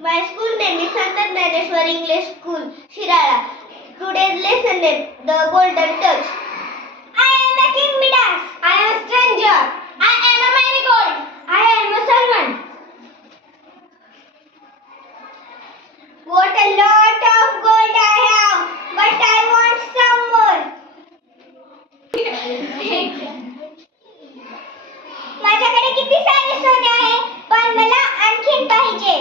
My school name is Sant Gnaneshwar English School, Shirala. Today's lesson is The Golden Touch. I am a king Midas. I am a stranger. I am a marigold. I am a servant. What a lot of gold I have, but I want some more. माझ्याकडे किती सारे सोने आहे, पण मला आणखीन पाहिजे.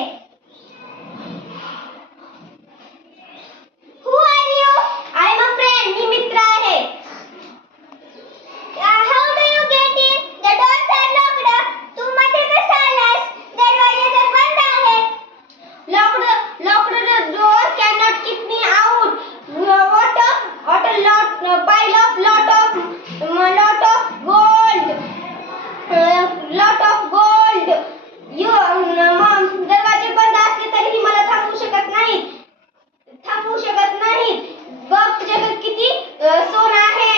Who are you? I am a friend. मी मित्र आहे. How do you get in? The doors are locked. तू मध्ये कसा आलास? दरवाजे तर बंद आहे. Locked the door cannot keep me out. What a lot pile of lot of gold. Lot of gold. You दरवाजे बंद असले तरीही मला थांबवू शकत नाही. बघ तुझ्याकडे किती सोनं आहे.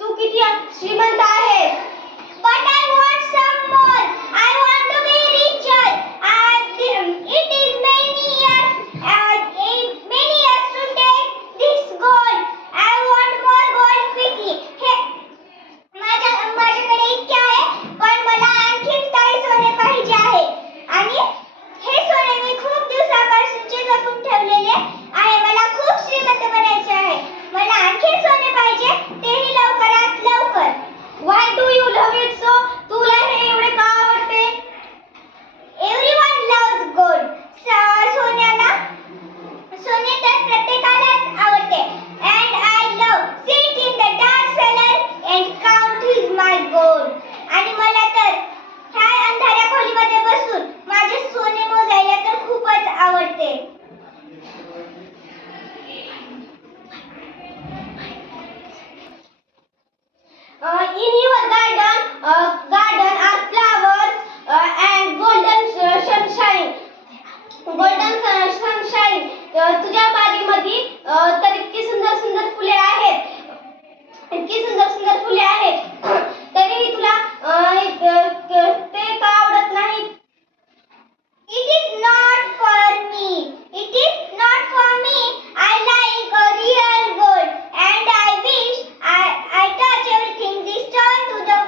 तू किती श्रीमंत आहेस. But I want some more. I want to be richer. It is many years to take this gold. I want more gold quickly. माझ्याकडे इतके आहे, पण मला आणखीन काही सोने पाहिजे आहे. आणि हे सोने मी खूप दिवसापासूनचे जपून ठेवलेले आहे. मला खूप श्रीमंत बनायचे आहे. मला आणखीन सोने पाहिजे, तेही लवकरात लवकर. Why do you love it so? तुला हे एवढे का आवडते? Everyone loves gold. सोने तर प्रत्येकालाच आवडते. And I love sit in the dark cellar and count is my gold. आणि मला तर ह्या अंधाऱ्या खोलीमध्ये बसून माझे सोने मोजायला तर खूपच आवडते. In your garden are flowers and golden sunshine. तुझ्या बागेमध्ये तर इतकी सुंदर सुंदर फुले आहेत. तरीही तुला ते का आवडत नाही? It is not for me. I like a real gold and I wish I touch everything. This turn to the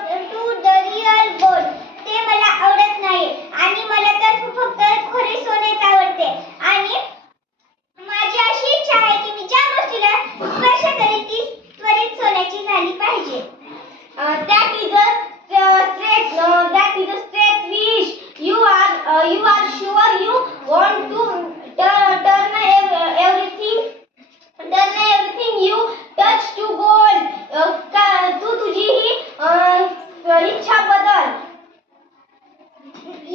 real gold. ते मला आवडत नाही आणि मला तर फक्त खरे सोनेच आवडते. आणि माझी अशी इच्छा आहे की मी ज्या गोष्टीला स्पर्श करेल ती त्वरित सोन्याची झाली पाहिजे. That is a straight wish. You are sure you want to turn everything you touch to gold. तू तुझी ही इच्छा बदल.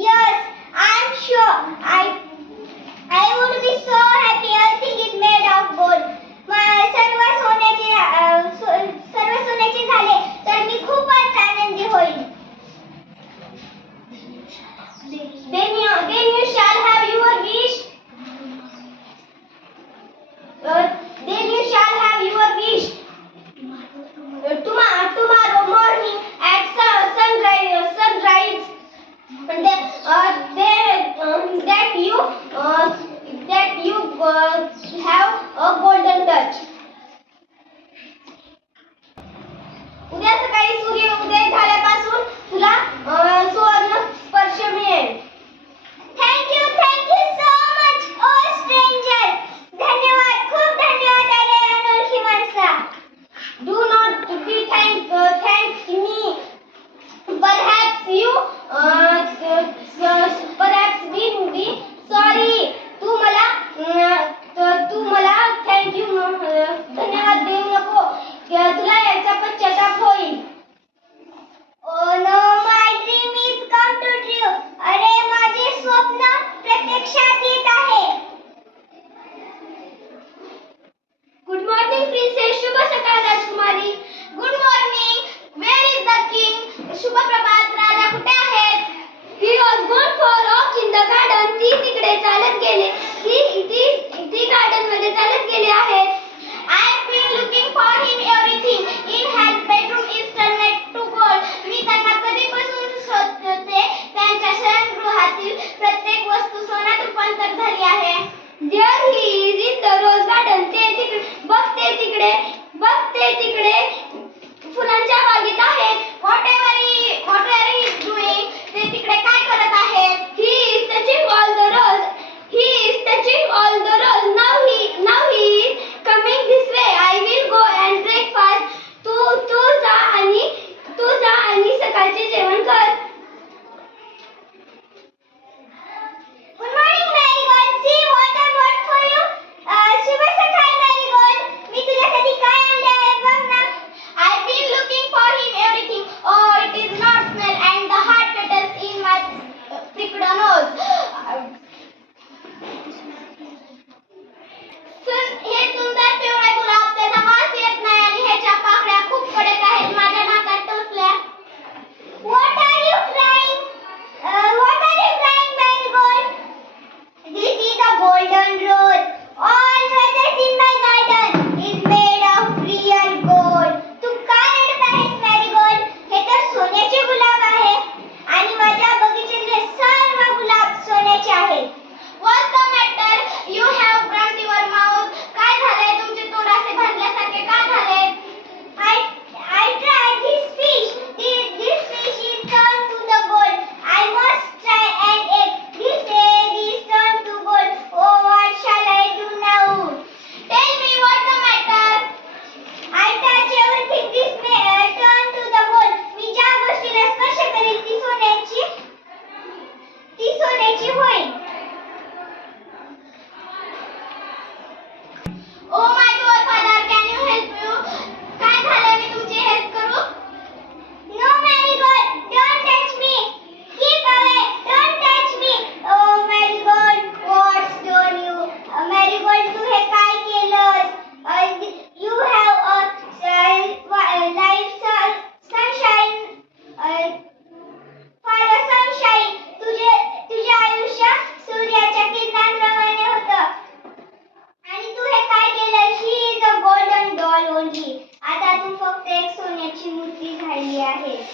Yes, I am sure. I would be so happy. Everything is made of gold. सर्व सोन्याचे झाले तर मी खूपच आनंदी होईल. Then you shall have your wish. Tomorrow morning at sunrise. That you have a golden touch. उद्या सकाळी सूर्योदय झाल्यापासून तुला सुवर्ण स्पर्श मिळेल. Thank you so much, oh stranger. धन्यवाद, खूप धन्यवाद आले अनोळखी माणसा. Do not be thank me. Perhaps be sorry. तू मला थँक यू धन्यवाद देऊ नको. तुला याचा पश्चाताप होईल. Oh no, my dream is come to true. अरे सोन्याची होईल. Oh my God father, can you help you? काय झालं, मी तुमची हेल्प करू? No, Marigold, don't touch me. Keep away. Don't touch me. Oh, Marigold, what's done you? Marigold, तू हे काय केलंस? You have a life sunshine. Father sunshine. तुझे आयुष्य सूर्याच्या किरणांप्रमाणे होतं. आणि तू हे काय केलं? She is a golden doll only. आता तू फक्त एक सोन्याची मूर्ती झाली आहेस.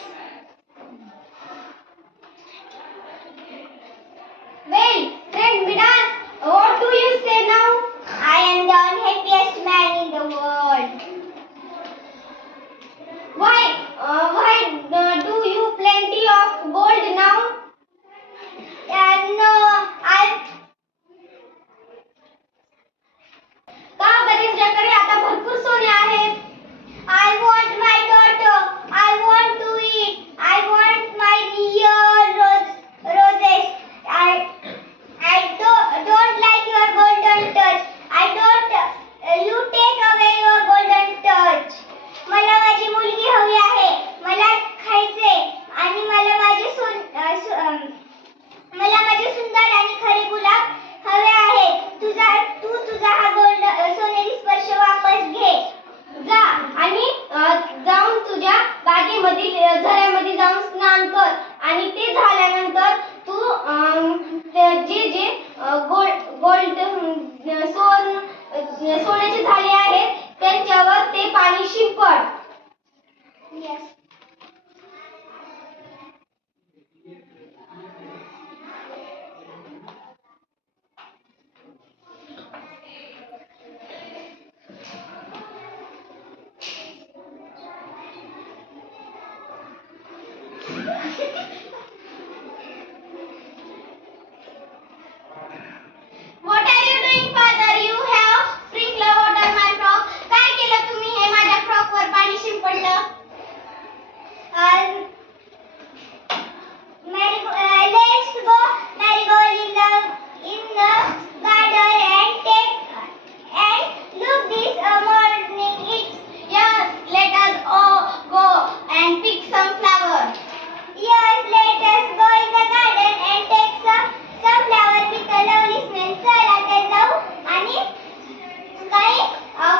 Well, friend Midas, what do you say now? I am the unhappiest man in the world. Why do you plenty of gold now? No, का बरेचच्याकडे आता भरपूर सोने आहेत? I want my daughter. I want to eat. I want my real roses. I don't like your golden touch. I don't. You take away your golden touch. मला माझी मुलगी हवी आहे. मला खायचे आणि मला माझे सुंदर आणि खरे गुलाब हवे आहेत. तुझा हा सोनेरी स्पर्श वापस घे. जा आणि जाऊन तुझ्या बागेमध्ये झऱ्यामध्ये जाऊन स्नान कर आणि ते झाल्यानंतर तू जे गोल्ड सोन्याचे झाले आहेत त्यांच्यावर ते पाणी शिंपड. Yes. What are you doing, father? You have sprinkler water my frock. काय केलं तुम्ही? हे माझ्या फ्रॉक वर पाणी शिंपडलं. Let's go, Marigold, in the garden and look this morning. Yes, let us all go and pick some flower. Yes, let us go in the garden and take some flower with a lovely smell. चल आता जाऊ आणि काही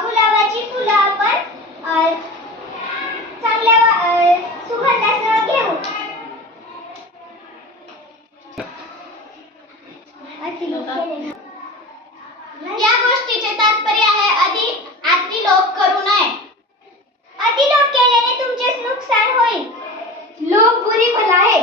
गुलाबाची फुलं आपण चांगल्या सुगंधासह घेऊ. या गोष्टीचे तात्पर्य आहे अतिलोभ करू नये. अतिलोभ केल्याने तुमचे नुकसान होईल. लोभ बुरी भला है.